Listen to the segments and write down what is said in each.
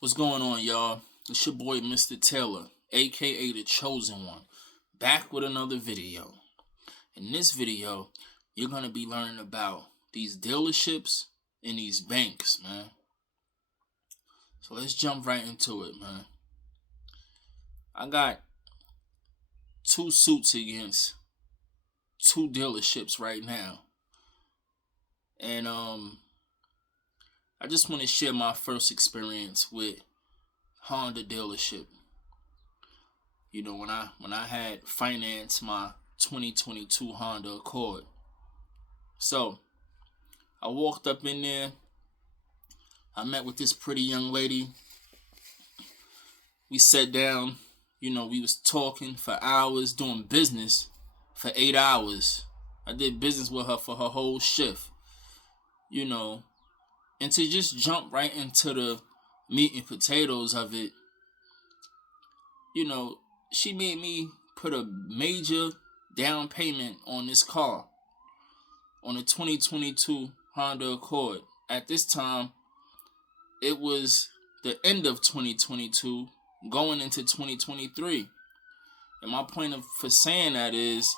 What's going on, y'all? It's your boy, Mr. Taylor, aka The Chosen One, back with another video. In this video, you're going to be learning about these dealerships and these banks, man. So let's jump right into it, man. I got two suits against two dealerships right now. And I just want to share my first experience with Honda dealership. You know, when I had financed my 2022 Honda Accord. So I walked up in there. I met with this pretty young lady. We sat down. You know, we was talking for hours, doing business for 8 hours. I did business with her for her whole shift. You know, and to just jump right into the meat and potatoes of it, you know, she made me put a major down payment on this car, on a 2022 Honda Accord. At this time, it was the end of 2022, going into 2023. And my point for saying that is,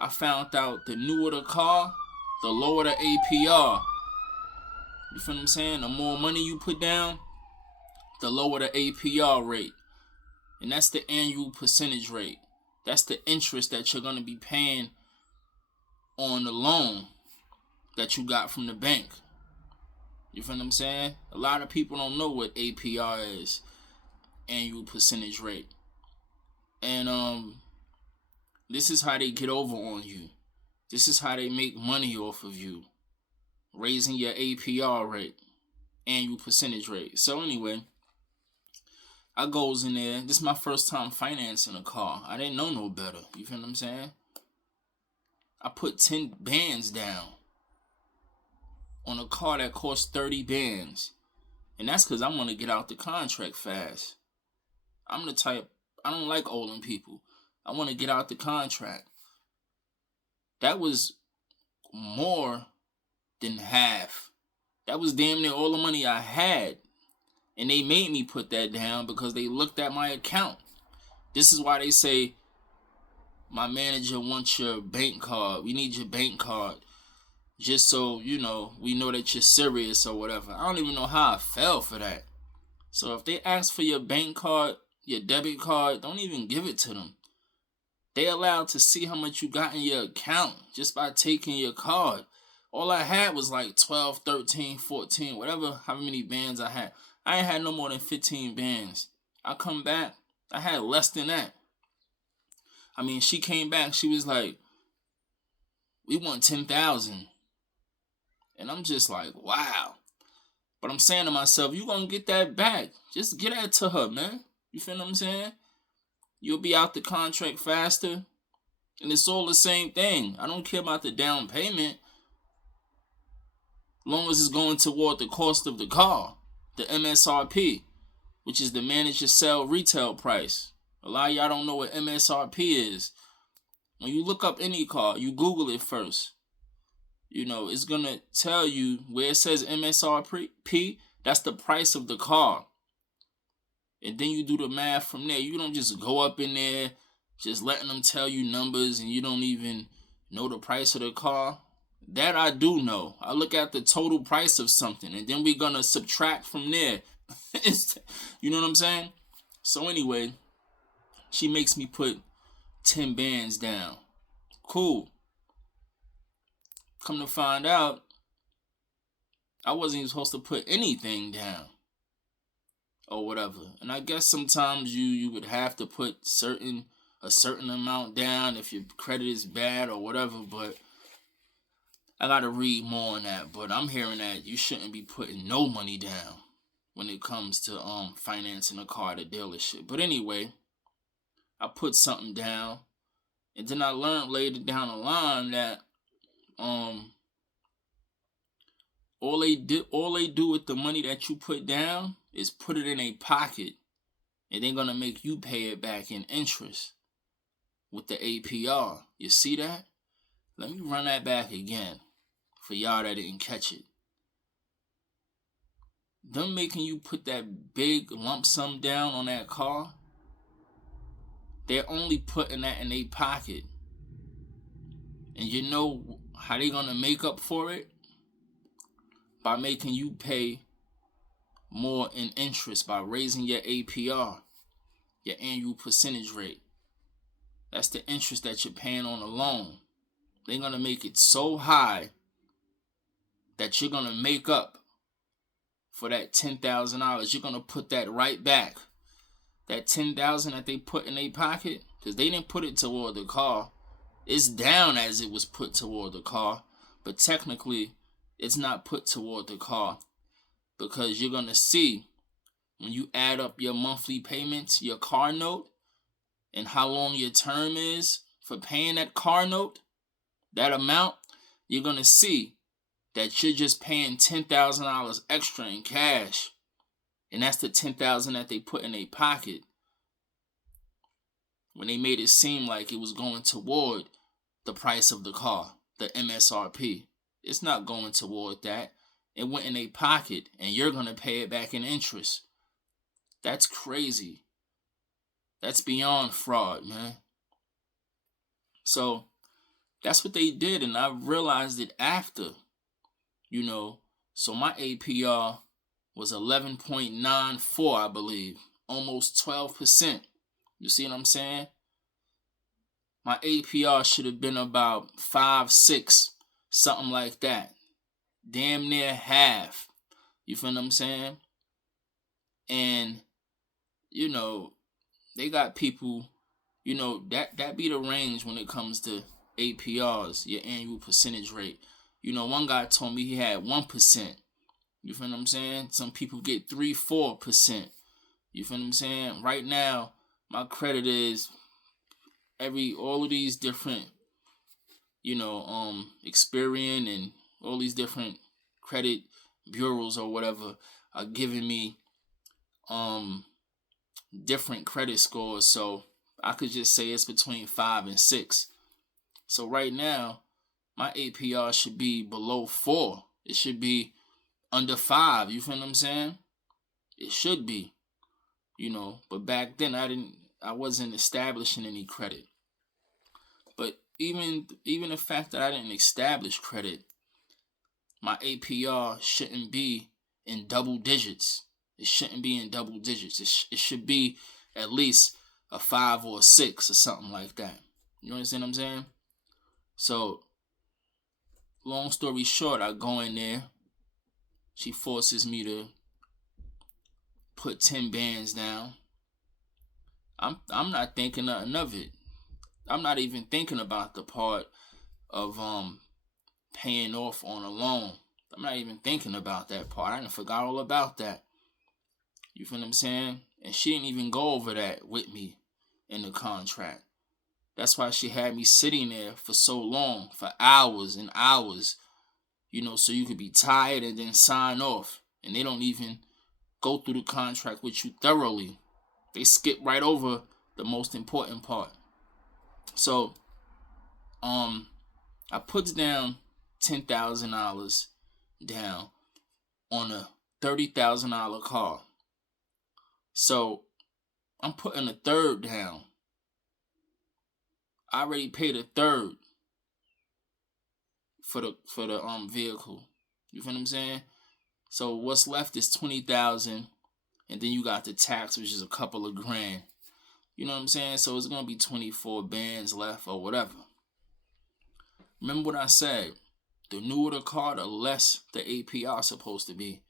I found out the newer the car, the lower the APR. You feel what I'm saying? The more money you put down, the lower the APR rate. And that's the annual percentage rate. That's the interest that you're going to be paying on the loan that you got from the bank. You feel what I'm saying? A lot of people don't know what APR is, annual percentage rate. And this is how they get over on you. This is how they make money off of you. Raising your APR rate, annual percentage rate. So anyway, I goes in there. This is my first time financing a car. I didn't know no better. You feel what I'm saying? I put 10 bands down on a car that cost 30 bands. And that's because I want to get out the contract fast. I'm the type, I don't like older people. I want to get out the contract. That was more than half. That was damn near all the money I had. And they made me put that down because they looked at my account. This is why they say, my manager wants your bank card. We need your bank card. Just so, you know, we know that you're serious or whatever. I don't even know how I fell for that. So if they ask for your bank card, your debit card, don't even give it to them. They allowed to see how much you got in your account just by taking your card. All I had was like 12, 13, 14, whatever, how many bands I had. I ain't had no more than 15 bands. I come back, I had less than that. I mean, she came back, she was like, we want 10,000. And I'm just like, wow. But I'm saying to myself, you gonna get that back. Just get that to her, man. You feel what I'm saying? You'll be out the contract faster. And it's all the same thing. I don't care about the down payment. Long as it's going toward the cost of the car. The MSRP. Which is the manager sell retail price. A lot of y'all don't know what MSRP is. When you look up any car, you Google it first. You know, it's going to tell you where it says MSRP, that's the price of the car. And then you do the math from there. You don't just go up in there, just letting them tell you numbers and you don't even know the price of the car. That I do know. I look at the total price of something and then we're going to subtract from there. You know what I'm saying? So anyway, she makes me put 10 bands down. Cool. Come to find out, I wasn't even supposed to put anything down or whatever. And I guess sometimes you would have to put a certain amount down if your credit is bad or whatever, but I gotta read more on that. But I'm hearing that you shouldn't be putting no money down when it comes to financing a car at a dealership. But anyway, I put something down, and then I learned later down the line that all they do with the money that you put down is put it in a pocket, and they're gonna make you pay it back in interest with the APR. You see that? Let me run that back again for y'all that didn't catch it. them making you put that big lump sum down on that car, they're only putting that in their pocket. And you know how they gonna make up for it? By making you pay more in interest, by raising your APR, your annual percentage rate. That's the interest that you're paying on a loan. They're gonna make it so high that you're gonna make up for that $10,000. You're gonna put that right back. That $10,000 that they put in their pocket, because they didn't put it toward the car. It's down as it was put toward the car, but technically it's not put toward the car, because you're gonna see when you add up your monthly payments, your car note, and how long your term is for paying that car note, that amount, you're gonna see that you're just paying $10,000 extra in cash, and that's the $10,000 that they put in their pocket when they made it seem like it was going toward the price of the car, the MSRP. It's not going toward that. It went in their pocket, and you're gonna pay it back in interest. That's crazy. That's beyond fraud, man. So that's what they did, and I realized it after. So my APR was 11.94, I believe, almost 12%. You see what I'm saying? My APR should have been about 5, 6, something like that. Damn near half. You feel what I'm saying? And, they got people, that be the range when it comes to APRs, your annual percentage rate. One guy told me he had 1%. You feel what I'm saying? Some people get 3, 4%. You feel what I'm saying? Right now, my credit is all of these different, Experian and all these different credit bureaus or whatever are giving me different credit scores. So I could just say it's between 5 and 6. So right now, my APR should be below 4. It should be under 5. You feel what I'm saying? It should be, But back then I wasn't establishing any credit. But even the fact that I didn't establish credit, my APR shouldn't be in double digits. It shouldn't be in double digits. It should be at least a 5 or a 6 or something like that. You understand what I'm saying? So, long story short, I go in there. She forces me to put 10 bands down. I'm not thinking nothing of it. I'm not even thinking about the part of paying off on a loan. I'm not even thinking about that part. I done forgot all about that. You feel what I'm saying? And she didn't even go over that with me in the contract. That's why she had me sitting there for so long, for hours and hours, so you could be tired and then sign off. And they don't even go through the contract with you thoroughly. They skip right over the most important part. So, I put down $10,000 down on a $30,000 car. So, I'm putting a third down. I already paid a third for the vehicle. You feel what I'm saying? So what's left is $20,000, and then you got the tax, which is a couple of grand. You know what I'm saying? So it's gonna be 24 bands left or whatever. Remember what I said? The newer the car, the less the APR is supposed to be.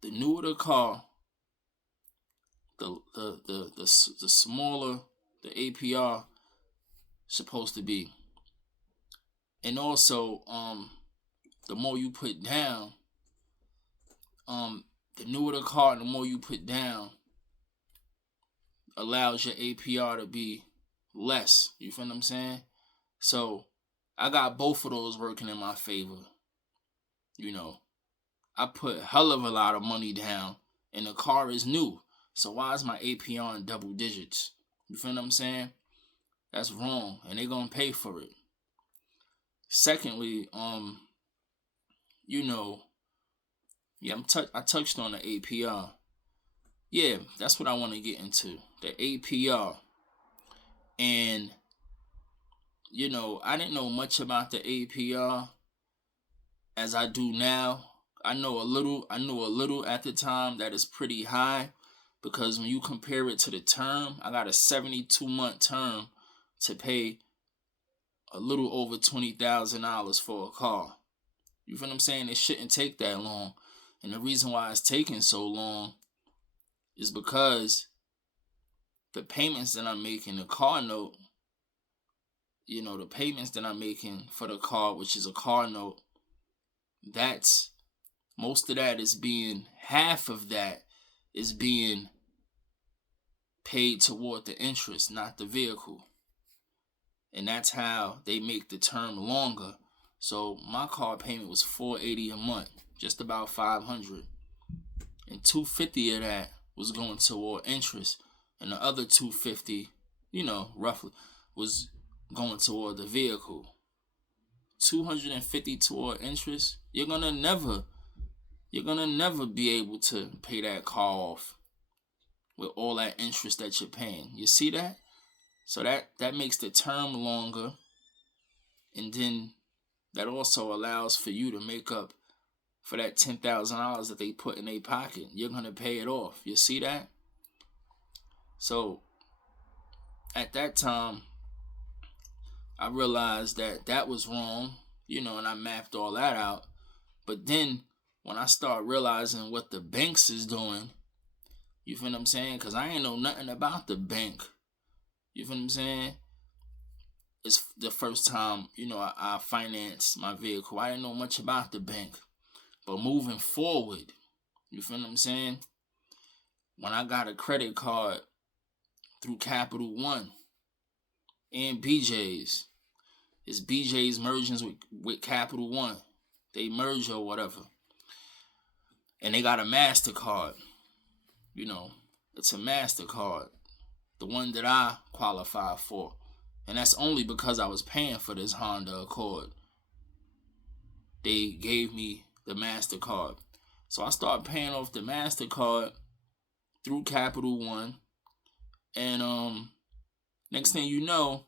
The newer the car, the smaller the APR supposed to be. And also, the more you put down, the newer the car, the more you put down, allows your APR to be less. You feel what I'm saying? So I got both of those working in my favor. I put a hell of a lot of money down, and the car is new. So why is my APR in double digits? You feel what I'm saying? That's wrong, and they're gonna pay for it. Secondly, Yeah, I touched on the APR. Yeah, that's what I want to get into. The APR. And, I didn't know much about the APR as I do now. I knew a little at the time that is pretty high, because when you compare it to the term, I got a 72-month term to pay a little over $20,000 for a car. You feel what I'm saying? It shouldn't take that long. And the reason why it's taking so long is because the payments that I'm making, the car note, the payments that I'm making for the car, which is a car note, half of that is being paid toward the interest, not the vehicle. And that's how they make the term longer. So my car payment was $480 a month, just about $500. And $250 of that was going toward interest. And the other $250, roughly, was going toward the vehicle. $250 toward interest, you're gonna never be able to pay that car off with all that interest that you're paying. You see that? So that makes the term longer, and then that also allows for you to make up for that $10,000 that they put in their pocket. You're gonna pay it off. You see that? So at that time, I realized that was wrong, and I mapped all that out. But then when I start realizing what the banks is doing, you feel what I'm saying? Because I ain't know nothing about the bank. You feel what I'm saying? It's the first time, I financed my vehicle. I didn't know much about the bank. But moving forward, you feel what I'm saying? When I got a credit card through Capital One and BJ's, it's BJ's merging with Capital One. They merge or whatever. And they got a MasterCard. It's a MasterCard. The one that I qualify for. And that's only because I was paying for this Honda Accord. They gave me the MasterCard. So I started paying off the MasterCard through Capital One. And next thing you know,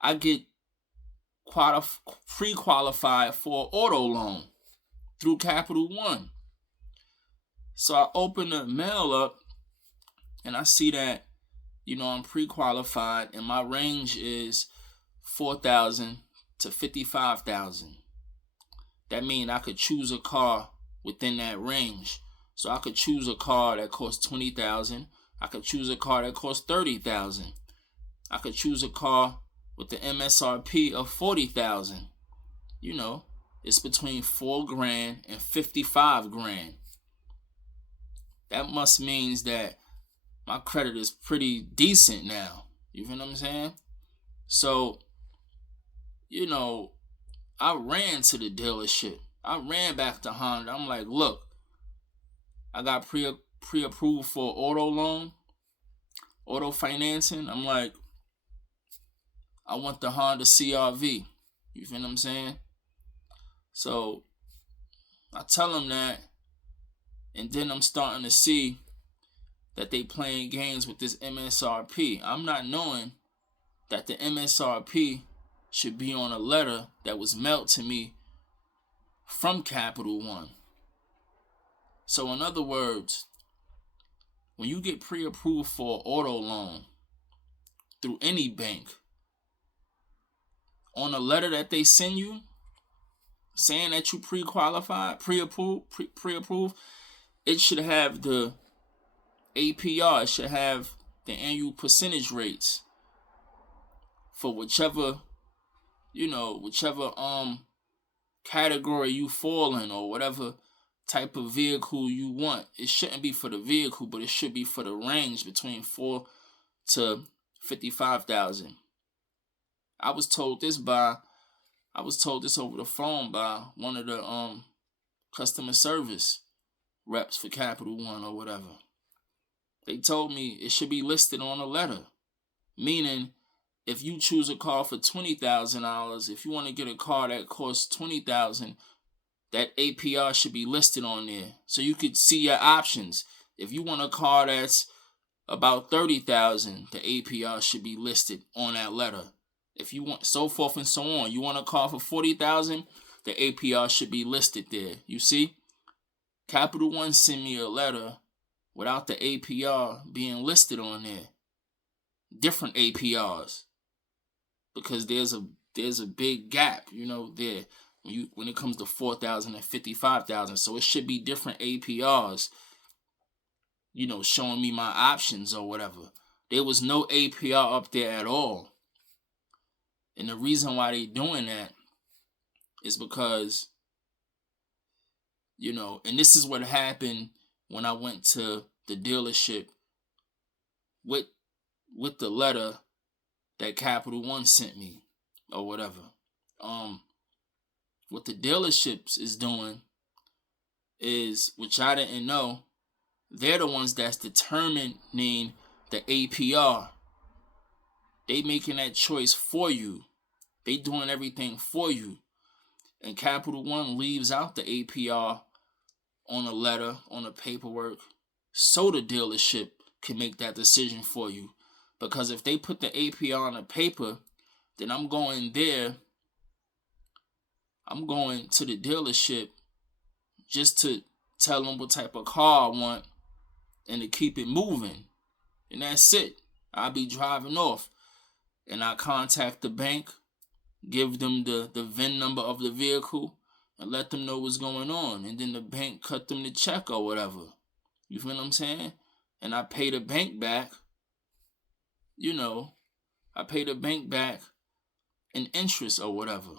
I get pre-qualified for an auto loan through Capital One. So I open the mail up and I see that, I'm pre-qualified and my range is $4,000 to $55,000. That means I could choose a car within that range. So I could choose a car that costs $20,000. I could choose a car that costs $30,000. I could choose a car with the MSRP of $40,000. It's between $4,000 and $55,000. That must means that my credit is pretty decent now. You feel what I'm saying? So, I ran to the dealership. I ran back to Honda. I'm like, look, I got pre-approved for auto loan, auto financing. I'm like, I want the Honda CRV. You feel what I'm saying? So I tell them that, and then I'm starting to see that they playing games with this MSRP. I'm not knowing that the MSRP should be on a letter that was mailed to me from Capital One. So in other words, when you get pre-approved for an auto loan through any bank, on a letter that they send you saying that you pre-qualified, pre-approved, it should have the APR. It should have the annual percentage rates for whichever category you fall in, or whatever type of vehicle you want. It shouldn't be for the vehicle, but it should be for the range between $4,000 to $55,000. I was told this over the phone by one of the customer service reps for Capital One or whatever. They told me it should be listed on a letter. Meaning, if you choose a car for $20,000, if you want to get a car that costs $20,000 that APR should be listed on there so you could see your options. If you want a car that's about 30,000, the APR should be listed on that letter. If you want, so forth and so on. You want a car for 40,000, the APR should be listed there. You see, Capital One sent me a letter without the APR being listed on there. Different APRs, because there's a big gap, there when it comes to 4,000 and 55,000. So it should be different APRs, showing me my options or whatever. There was no APR up there at all. And the reason why they doing that is because, and this is what happened when I went to the dealership with the letter that Capital One sent me or whatever. What the dealerships is doing is, which I didn't know, they're the ones that's determining the APR. They making that choice for you. They doing everything for you. And Capital One leaves out the APR on a letter, on a paperwork, so the dealership can make that decision for you. Because if they put the APR on a paper, then I'm going to the dealership just to tell them what type of car I want and to keep it moving. And that's it. I'll be driving off. And I contact the bank, give them the VIN number of the vehicle, and let them know what's going on. And then the bank cut them the check or whatever. You feel what I'm saying? And I pay the bank back, I pay the bank back in interest or whatever.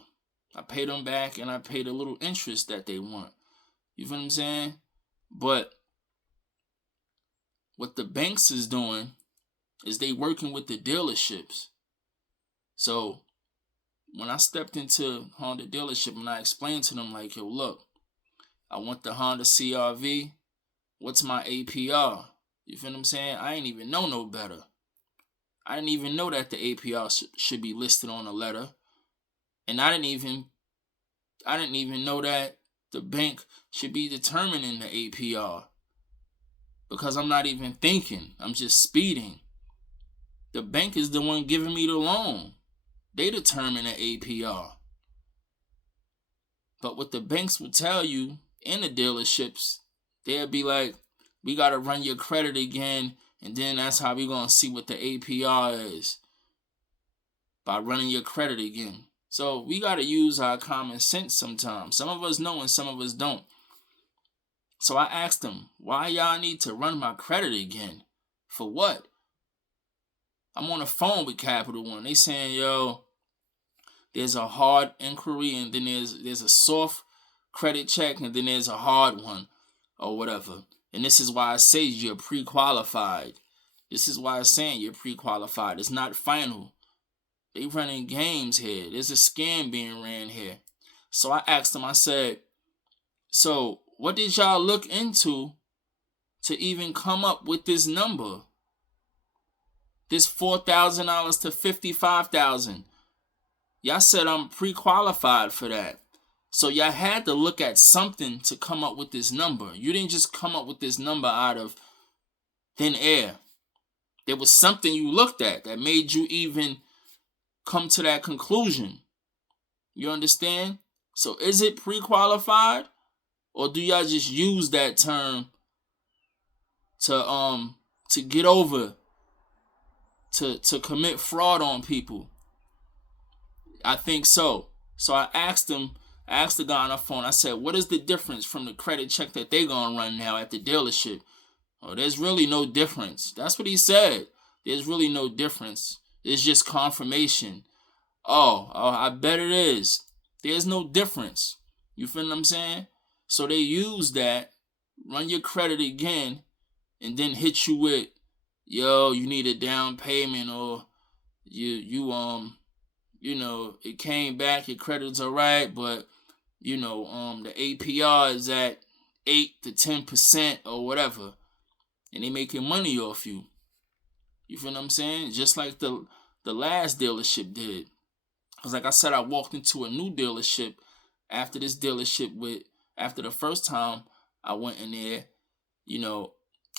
I pay them back and I pay the little interest that they want. You feel what I'm saying? But what the banks is doing is they working with the dealerships. So when I stepped into Honda dealership and I explained to them, like, yo, look, I want the Honda CR-V. What's my APR? You feel what I'm saying? I ain't even know no better. I didn't even know that the APR should be listed on a letter. And I didn't even know that the bank should be determining the APR. Because I'm not even thinking. I'm just speeding. The bank is the one giving me the loan. They determine the APR. But what the banks will tell you in the dealerships, they'll be like, we got to run your credit again, and then that's how we going to see what the APR is. By running your credit again. So we got to use our common sense sometimes. Some of us know and some of us don't. So I asked them, why y'all need to run my credit again? For what? I'm on the phone with Capital One. They saying, yo, there's a hard inquiry and then there's a soft credit check and then there's a hard one or whatever. And this is why I say you're pre-qualified. This is why I'm saying you're pre-qualified. It's not final. They running games here. There's a scam being ran here. So I asked them, I said, so what did y'all look into to even come up with this number? This $4,000 to $55,000. Y'all said I'm pre-qualified for that. So y'all had to look at something to come up with this number. You didn't just come up with this number out of thin air. There was something you looked at that made you even come to that conclusion. You understand? So is it pre-qualified? Or do y'all just use that term to get over, to commit fraud on people? I think so. So I asked the guy on the phone, I said, what is the difference from the credit check that they gonna run now at the dealership? Oh, there's really no difference. That's what he said. There's really no difference. It's just confirmation. Oh, I bet it is. There's no difference. You feel what I'm saying? So they use that, run your credit again, and then hit you with, yo, you need a down payment, or it came back, your credit's alright, but the APR is at 8 to 10% or whatever, and they making money off you. You feel what I'm saying? Just like the last dealership did. Because like I said, I walked into a new dealership after this dealership with After the first time I went in there, you know,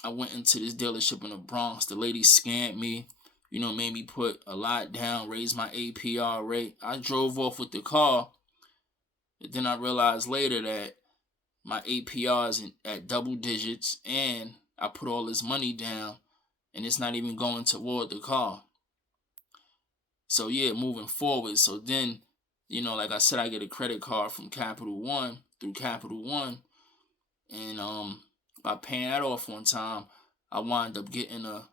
I went into this dealership in the Bronx. The lady scammed me, made me put a lot down, raised my APR rate. I drove off with the car. And then I realized later that my APR is at double digits and I put all this money down and it's not even going toward the car. So yeah, moving forward. So then, like I said, I get a credit card from Capital One, through Capital One. And by paying that off one time, I wind up getting a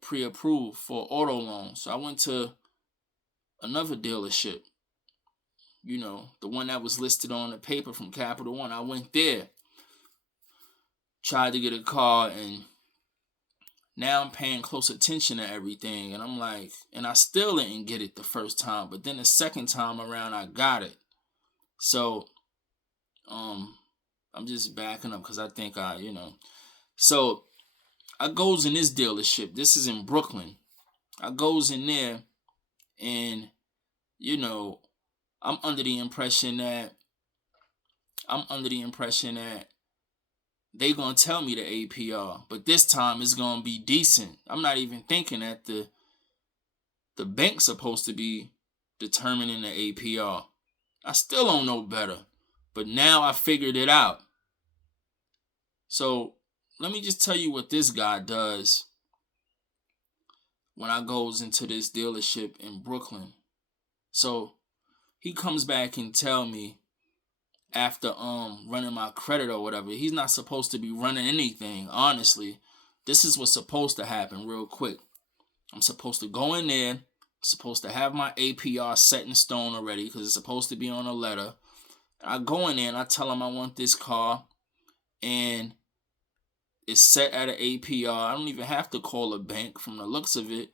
pre-approved for auto loan. So I went to another dealership, the one that was listed on the paper from Capital One. I went there, tried to get a car, and now I'm paying close attention to everything. And I'm like, and I still didn't get it the first time, but then the second time around, I got it. So, I'm just backing up because I think So, I goes in this dealership. This is in Brooklyn. I goes in there and, I'm under the impression that they gonna tell me the APR, but this time it's gonna be decent. I'm not even thinking that the bank's supposed to be determining the APR. I still don't know better, but now I figured it out. So let me just tell you what this guy does when I goes into this dealership in Brooklyn. So he comes back and tell me after running my credit or whatever, he's not supposed to be running anything, honestly. This is what's supposed to happen real quick. I'm supposed to go in there, supposed to have my APR set in stone already because it's supposed to be on a letter. I go in there and I tell him I want this car and it's set at an APR. I don't even have to call a bank from the looks of it.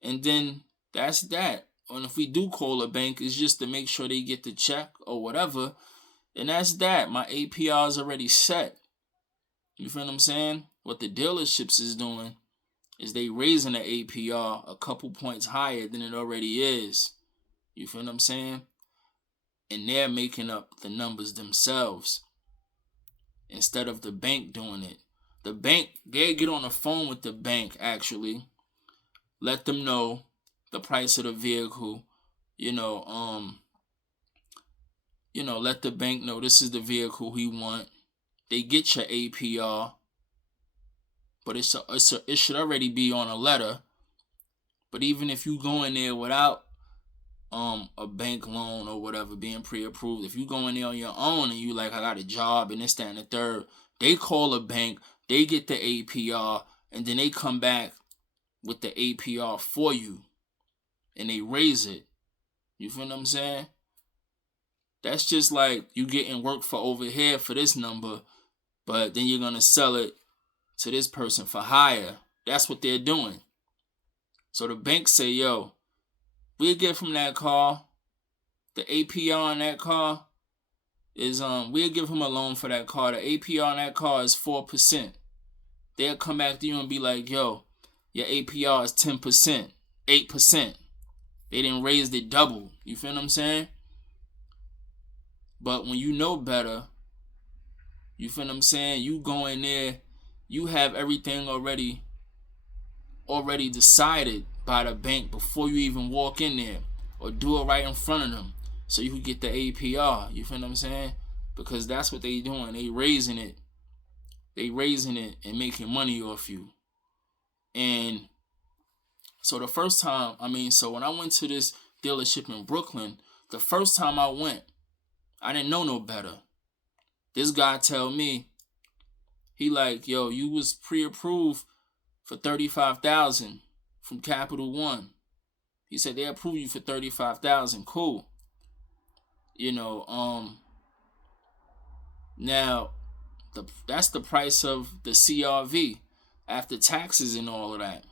And then that's that. And if we do call a bank, it's just to make sure they get the check or whatever. And that's that. My APR is already set. You feel what I'm saying? What the dealerships is doing is they raising the APR a couple points higher than it already is. You feel what I'm saying? And they're making up the numbers themselves instead of the bank doing it. The bank, they get on the phone with the bank actually, let them know the price of the vehicle, let the bank know this is the vehicle we want. They get your APR, but it should already be on a letter. But even if you go in there without a bank loan or whatever being pre-approved, if you go in there on your own and you like, I got a job and this, that, and the third, they call a bank, they get the APR, and then they come back with the APR for you and they raise it. You feel what I'm saying? That's just like you getting work for over here for this number, but then you're going to sell it to this person for higher. That's what they're doing. So the bank say, yo, we'll get from that car, the APR on that car is, we'll give him a loan for that car. The APR on that car is 4%. They'll come back to you and be like, yo, your APR is 10%, 8%. They didn't raise it double. You feel what I'm saying? But when you know better, you feel what I'm saying? You go in there, you have everything already decided by the bank before you even walk in there, or do it right in front of them so you can get the APR. You feel what I'm saying? Because that's what they doing. They raising it and making money off you. And so the first time, so when I went to this dealership in Brooklyn, the first time I went, I didn't know no better. This guy tell me, he like, yo, you was pre-approved for $35,000 from Capital One. He said they approved you for $35,000. Cool. Now that's the price of the CRV after taxes and all of that.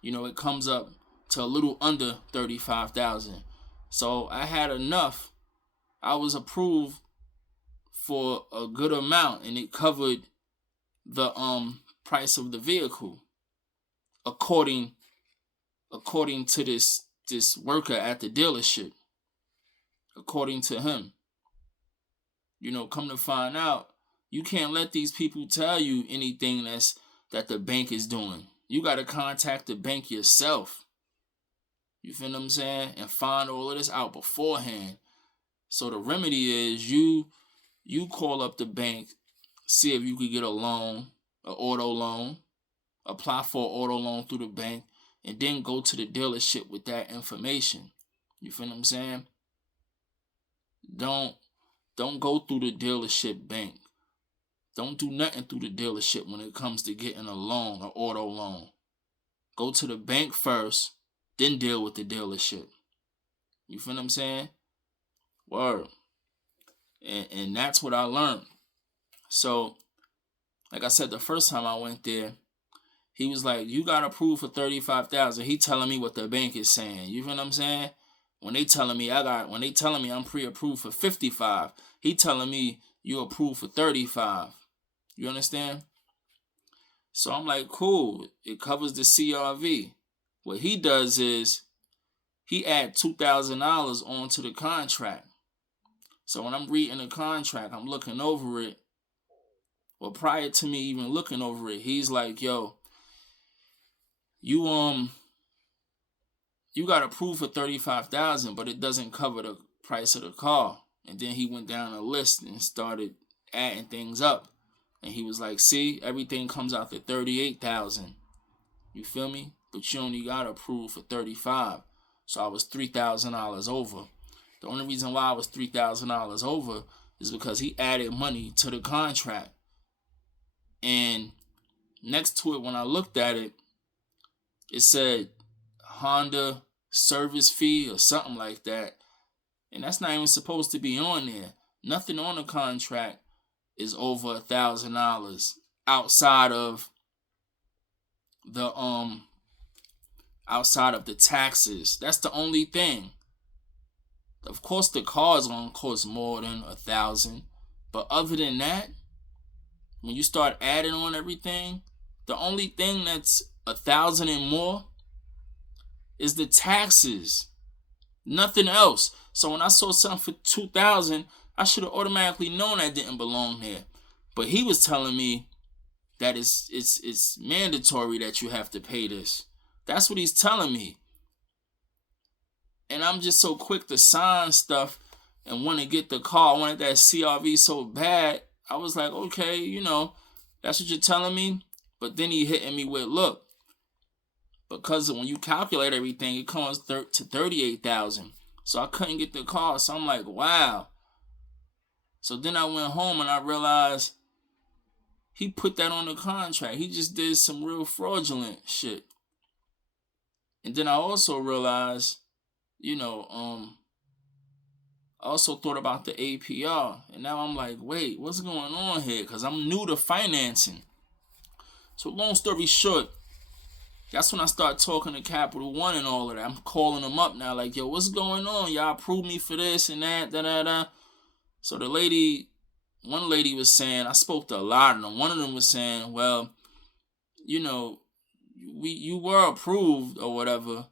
It comes up to a little under $35,000. So I had enough. I was approved for a good amount, and it covered the price of the vehicle, according to this worker at the dealership. According to him. Come to find out, you can't let these people tell you anything that the bank is doing. You got to contact the bank yourself. You feel what I'm saying? And find all of this out beforehand. So the remedy is you call up the bank, see if you could get a loan, an auto loan, apply for an auto loan through the bank, and then go to the dealership with that information. You feel what I'm saying? Don't go through the dealership bank. Don't do nothing through the dealership when it comes to getting a loan, an auto loan. Go to the bank first, then deal with the dealership. You feel what I'm saying? Word. And that's what I learned. So, like I said, the first time I went there, he was like, you got approved for $35,000. He telling me what the bank is saying. You feel what I'm saying? When they telling me I'm pre-approved for $55, he telling me you approved for $35. You understand? So I'm like, cool. It covers the CRV. What he does is he add $2,000 onto the contract. So when I'm reading the contract, I'm looking over it. Well, prior to me even looking over it, he's like, yo, you got approved for $35,000, but it doesn't cover the price of the car. And then he went down a list and started adding things up. And he was like, see, everything comes out to $38,000. You feel me? But you only got approved for $35,000. So I was $3,000 over. The only reason why I was $3,000 over is because he added money to the contract. And next to it, when I looked at it, it said Honda service fee or something like that. And that's not even supposed to be on there. Nothing on the contract is over $1,000 outside of the taxes. That's the only thing. Of course, the car is gonna cost more than $1,000, but other than that, when you start adding on everything, the only thing that's $1,000 and more is the taxes. Nothing else. So when I saw something for $2,000, I should have automatically known that didn't belong there. But he was telling me that it's mandatory that you have to pay this. That's what he's telling me. And I'm just so quick to sign stuff and want to get the car. I wanted that CRV so bad. I was like, okay, that's what you're telling me. But then he hitting me with, look, because when you calculate everything, it comes to $38,000. So I couldn't get the car. So I'm like, wow. So then I went home and I realized he put that on the contract. He just did some real fraudulent shit. And then I also realized, I also thought about the APR. And now I'm like, wait, what's going on here? Because I'm new to financing. So long story short, that's when I start talking to Capital One and all of that. I'm calling them up now like, yo, what's going on? Y'all approve me for this and that, da-da-da. So one lady was saying, I spoke to a lot of them. One of them was saying, well, you were approved or whatever,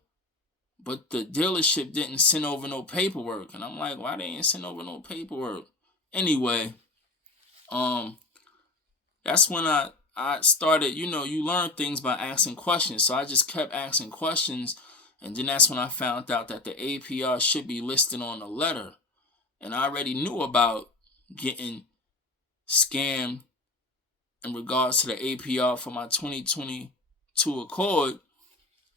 but the dealership didn't send over no paperwork. And I'm like, why they ain't send over no paperwork? Anyway, that's when I started, you learn things by asking questions. So I just kept asking questions. And then that's when I found out that the APR should be listed on the letter. And I already knew about getting scammed in regards to the APR for my 2022 Accord.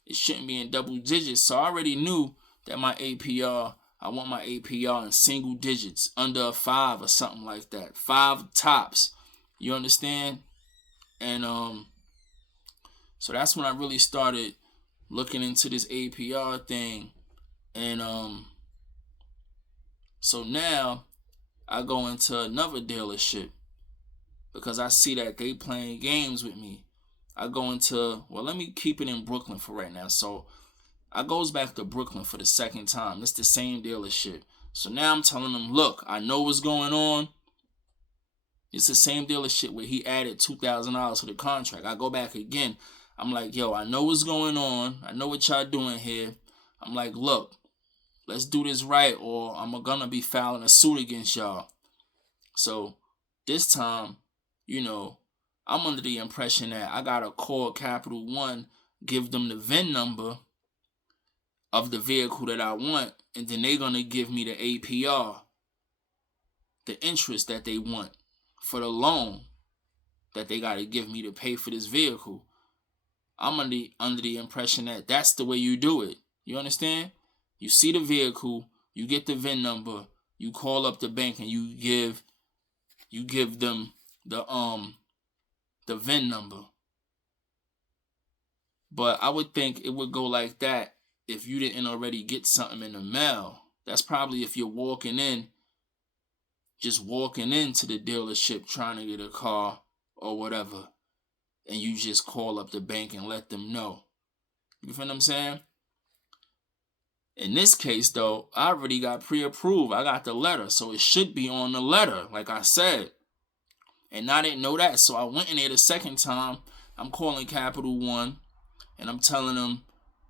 It shouldn't be in double digits. So I already knew that I want my APR in single digits, under a 5 or something like that. 5 tops. You understand? And so that's when I really started looking into this APR thing. And so now I go into another dealership because I see that they playing games with me. I go into, let me keep it in Brooklyn for right now. So I goes back to Brooklyn for the second time. It's the same dealership. So now I'm telling them, look, I know what's going on. It's the same dealership where he added $2,000 to the contract. I go back again. I'm like, yo, I know what's going on. I know what y'all doing here. I'm like, look, let's do this right or I'm going to be filing a suit against y'all. So this time, I'm under the impression that I gotta call Capital One, give them the VIN number of the vehicle that I want, and then they're gonna give me the APR, the interest that they want for the loan that they gotta give me to pay for this vehicle. I'm under the impression that that's the way you do it. You understand? You see the vehicle, you get the VIN number, you call up the bank, and you give them the VIN number. But I would think it would go like that if you didn't already get something in the mail. That's probably if you're just walking into the dealership trying to get a car or whatever, and you just call up the bank and let them know. You feel what I'm saying? In this case, though, I already got pre-approved. I got the letter, so it should be on the letter, like I said. And I didn't know that, so I went in there the second time. I'm calling Capital One, and I'm telling them,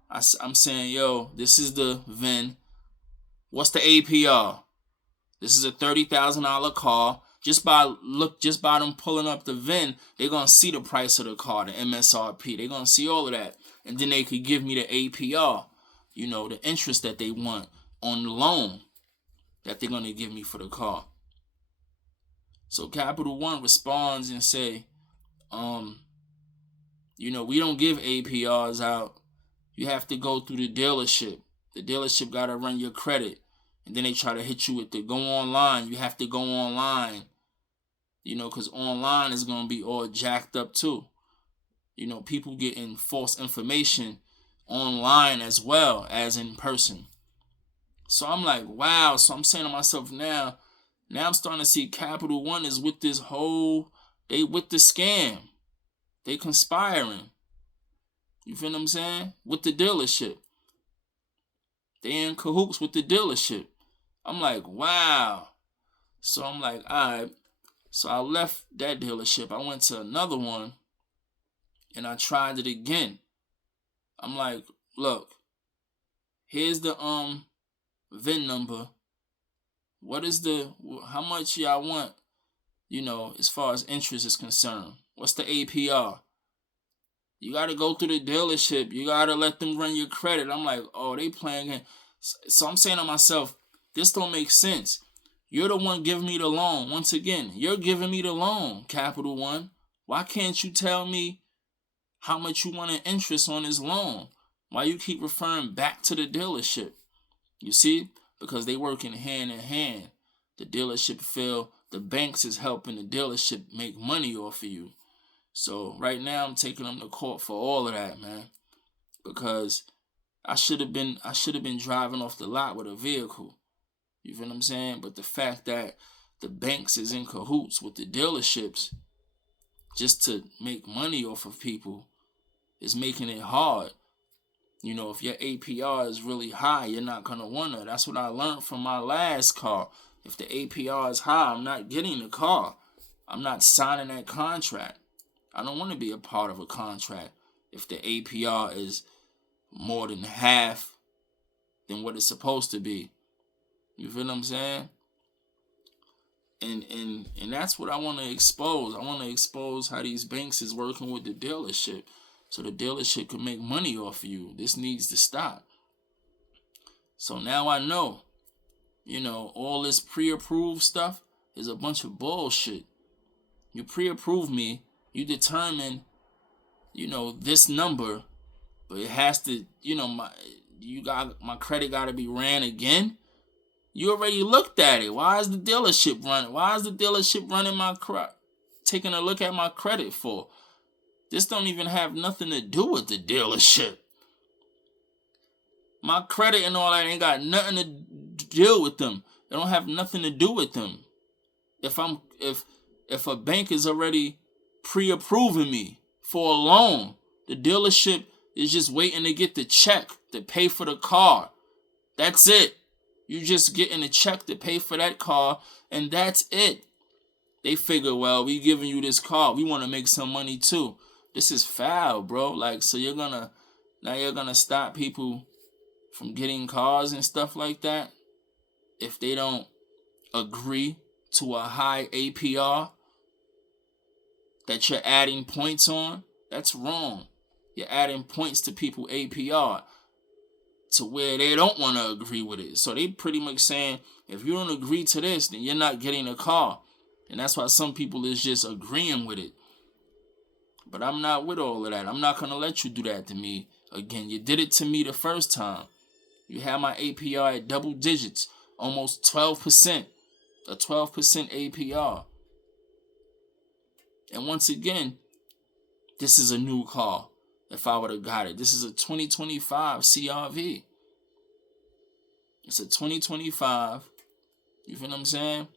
I'm saying, yo, this is the VIN. What's the APR? This is a $30,000 car. Just by them pulling up the VIN, they're gonna see the price of the car, the MSRP. They're gonna see all of that, and then they could give me the APR. The interest that they want on the loan that they're gonna give me for the car. So Capital One responds and say, we don't give APRs out. You have to go through the dealership. The dealership gotta run your credit. And then they try to hit you with the go online. You have to go online. Because online is going to be all jacked up too. People getting false information online as well as in person. So I'm like, wow. So I'm saying to myself now I'm starting to see Capital One is with this they with the scam. They conspiring. You feel what I'm saying? With the dealership. They in cahoots with the dealership. I'm like, wow. So I'm like, all right. So I left that dealership. I went to another one, and I tried it again. I'm like, look, here's the VIN number. How much y'all want, as far as interest is concerned? What's the APR? You got to go through the dealership. You got to let them run your credit. I'm like, oh, they playing. So I'm saying to myself, this don't make sense. You're the one giving me the loan. Once again, you're giving me the loan, Capital One. Why can't you tell me how much you want in interest on this loan? Why you keep referring back to the dealership? You see? Because they working hand in hand. The dealership feel the banks is helping the dealership make money off of you. So right now I'm taking them to court for all of that, man. Because I should have been driving off the lot with a vehicle. You feel what I'm saying? But the fact that the banks is in cahoots with the dealerships just to make money off of people is making it hard. If your APR is really high, you're not going to want to. That's what I learned from my last car. If the APR is high, I'm not getting the car. I'm not signing that contract. I don't want to be a part of a contract if the APR is more than half than what it's supposed to be. You feel what I'm saying? And that's what I want to expose. I want to expose how these banks is working with the dealership so the dealership can make money off of you. This needs to stop. So now I know, all this pre-approved stuff is a bunch of bullshit. You pre-approve me, you determine, this number, but it has to, my credit got to be ran again. You already looked at it. Why is the dealership running? Why is the dealership running taking a look at my credit for? This don't even have nothing to do with the dealership. My credit and all that ain't got nothing to deal with them. It don't have nothing to do with them. If a bank is already pre-approving me for a loan, the dealership is just waiting to get the check to pay for the car. That's it. You just getting a check to pay for that car, and that's it. They figure, well, we giving you this car. We want to make some money too. This is foul, bro. So you're gonna stop people from getting cars and stuff like that if they don't agree to a high APR that you're adding points on, that's wrong. You're adding points to people APR to where they don't want to agree with it. So they pretty much saying, if you don't agree to this, then you're not getting a car. And that's why some people is just agreeing with it. But I'm not with all of that. I'm not going to let you do that to me again. You did it to me the first time. You had my APR at double digits, almost 12%, a 12% APR. And once again, this is a new car. If I would have got it, this is a 2025 CRV. It's a 2025. You feel what I'm saying?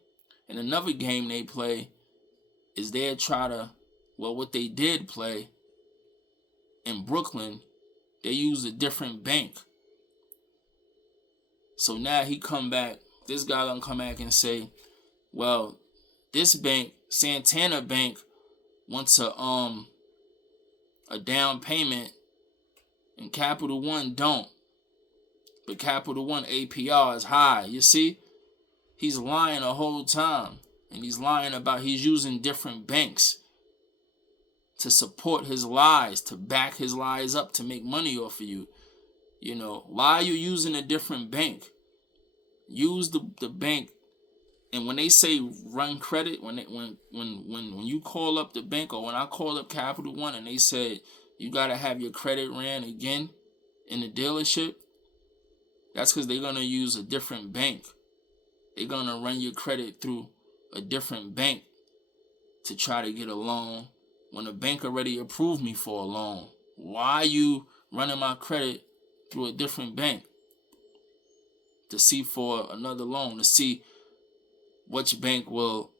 And another game they play is they try to, well, what they did play in Brooklyn, they used a different bank. So now he come back, this guy gonna come back and say, well, this bank, Santana Bank, wants a down payment and Capital One don't. But Capital One APR is high. You see? He's lying the whole time. And he's lying about he's using different banks to support his lies, to back his lies up, to make money off of you. You know, why are you using a different bank? Use the bank. And when they say run credit, when you call up the bank, or when I call up Capital One and they said you gotta have your credit ran again in the dealership, that's because they're gonna use a different bank. They're gonna run your credit through a different bank to try to get a loan when the bank already approved me for a loan. Why are you running my credit through a different bank to see for another loan, to see which bank will,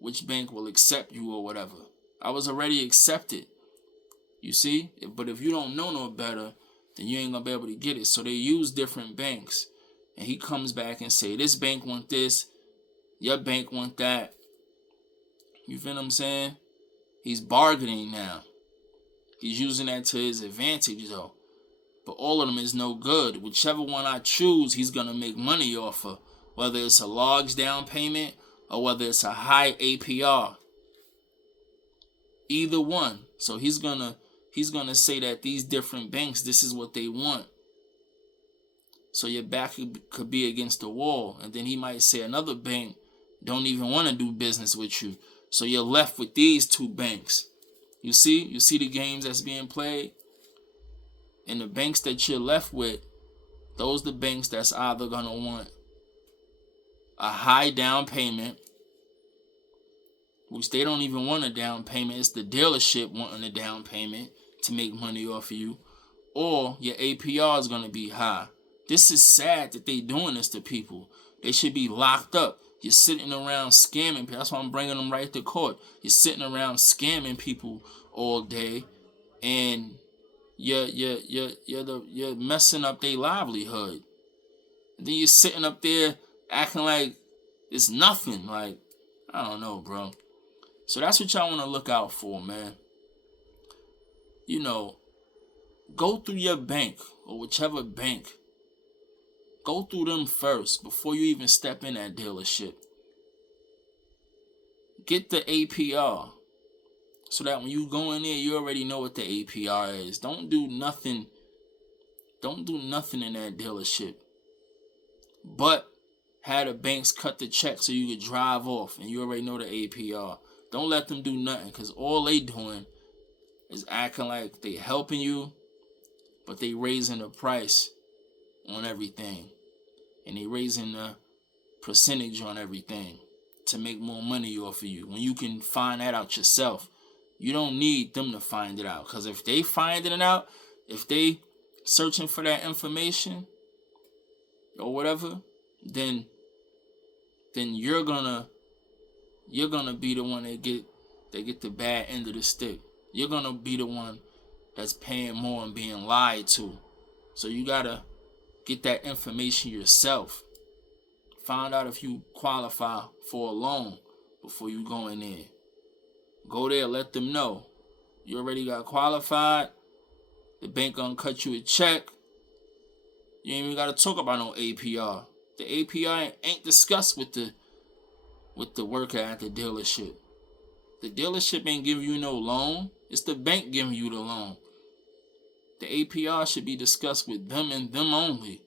which bank will accept you or whatever? I was already accepted, you see? But if you don't know no better, then you ain't gonna be able to get it. So they use different banks. And he comes back and say, this bank want this, your bank want that. You feel what I'm saying? He's bargaining now. He's using that to his advantage though. But all of them is no good. Whichever one I choose, he's gonna make money off of. Whether it's a large down payment or whether it's a high APR. Either one. So he's gonna say that these different banks, this is what they want. So your back could be against the wall. And then he might say another bank don't even want to do business with you. So you're left with these two banks. You see the games that's being played? And the banks that you're left with, those the banks that's either going to want a high down payment, which they don't even want a down payment. It's the dealership wanting a down payment to make money off of you. Or your APR is going to be high. This is sad that they doing this to people. They should be locked up. You're sitting around scamming people. That's why I'm bringing them right to court. You're sitting around scamming people all day, and you're messing up their livelihood. And then you're sitting up there acting like it's nothing. Like, I don't know, bro. So that's what y'all want to look out for, man. Go through your bank or whichever bank. Go through them first before you even step in that dealership. Get the APR so that when you go in there, you already know what the APR is. Don't do nothing. Don't do nothing in that dealership. But have the banks cut the check so you could drive off and you already know the APR. Don't let them do nothing, because all they doing is acting like they helping you, but they raising the price on everything. And they raising the percentage on everything to make more money off of you. When you can find that out yourself. You don't need them to find it out. Because if they finding it out, if they searching for that information or whatever, then you're gonna be the one that get the bad end of the stick. You're gonna be the one that's paying more and being lied to. So you gotta get that information yourself. Find out if you qualify for a loan before you go in there. Go there, let them know. You already got qualified. The bank gonna cut you a check. You ain't even gotta talk about no APR. The APR ain't discussed with the with the worker at the dealership. The dealership ain't giving you no loan. It's the bank giving you the loan. The APR should be discussed with them and them only.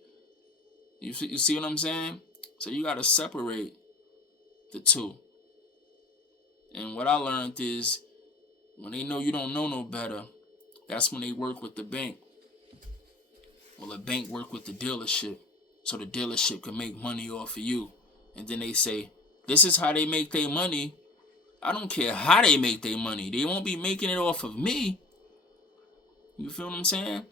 You see what I'm saying? So you got to separate the two. And what I learned is when they know you don't know no better, that's when they work with the bank. Well, the bank work with the dealership so the dealership can make money off of you. And then they say, this is how they make their money. I don't care how they make their money. They won't be making it off of me. You feel what I'm saying?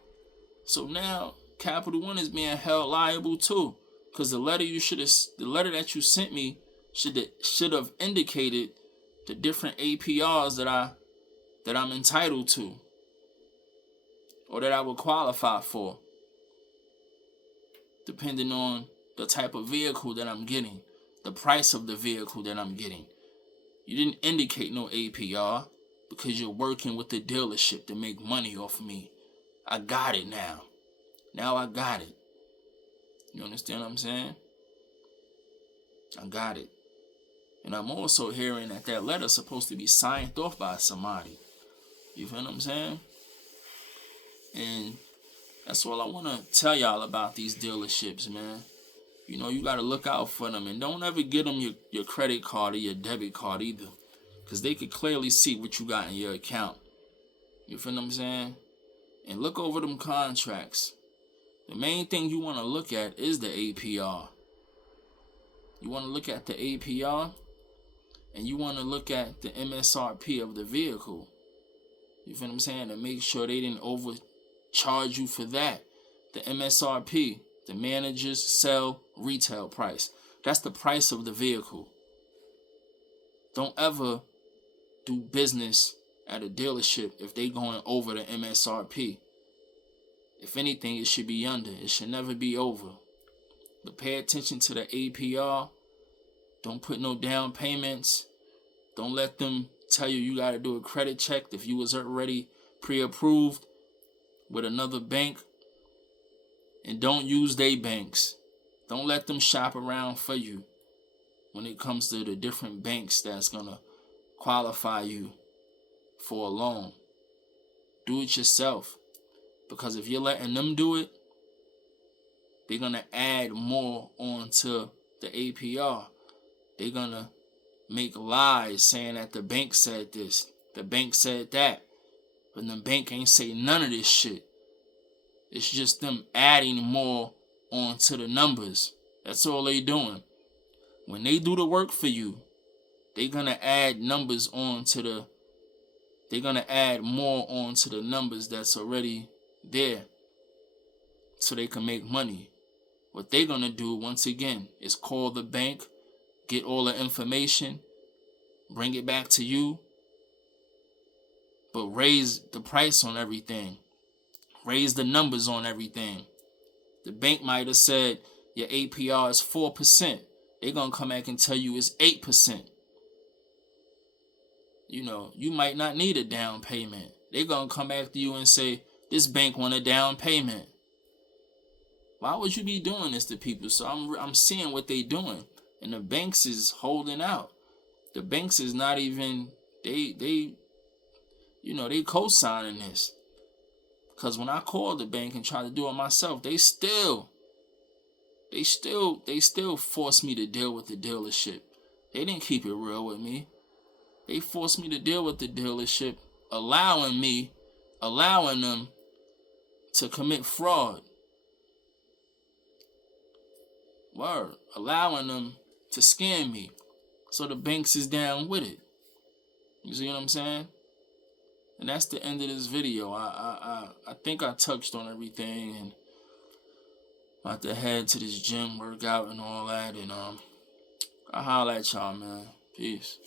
So now Capital One is being held liable too. Because the letter that you sent me should have indicated the different APRs that I'm entitled to or that I would qualify for, depending on the type of vehicle that I'm getting, the price of the vehicle that I'm getting. You didn't indicate no APR because you're working with the dealership to make money off of me. I got it now. Now I got it. You understand what I'm saying? I got it. And I'm also hearing that letter's supposed to be signed off by somebody. You feel what I'm saying? And that's all I want to tell y'all about these dealerships, man. You know, you got to look out for them. And don't ever get them your credit card or your debit card either. Because they could clearly see what you got in your account. You feel what I'm saying? And look over them contracts. The main thing you want to look at is the APR. You want to look at the APR. And you want to look at the MSRP of the vehicle. You feel what I'm saying? And make sure they didn't overcharge you for that. The MSRP, the manager's sell retail price. That's the price of the vehicle. Don't ever do business at a dealership if they going over the MSRP. If anything, it should be under. It should never be over. But pay attention to the APR. Don't put no down payments. Don't let them tell you got to do a credit check if you was already pre-approved with another bank. And don't use they banks. Don't let them shop around for you when it comes to the different banks that's going to qualify you for a loan. Do it yourself. Because if you're letting them do it, they're going to add more onto the APR. They're going to make lies saying that the bank said this, the bank said that. But the bank ain't say none of this shit. It's just them adding more onto the numbers. That's all they doing. When they do the work for you, they're going to add numbers onto the... They're going to add more onto the numbers that's already there so they can make money. What they're going to do, once again, is call the bank, get all the information, bring it back to you, but raise the price on everything. Raise the numbers on everything. The bank might have said your APR is 4%. They're going to come back and tell you it's 8%. You know, you might not need a down payment. They're going to come back to you and say, this bank want a down payment. Why would you be doing this to people? So I'm seeing what they doing. And the banks is holding out. The banks is not even, they co-signing this. Because when I called the bank and tried to do it myself, they still forced me to deal with the dealership. They didn't keep it real with me. They forced me to deal with the dealership, allowing them to commit fraud. Word. Allowing them to scam me. So the banks is down with it. You see what I'm saying? And that's the end of this video. I think I touched on everything, and about to head to this gym, workout and all that, and I'll holler at y'all, man. Peace.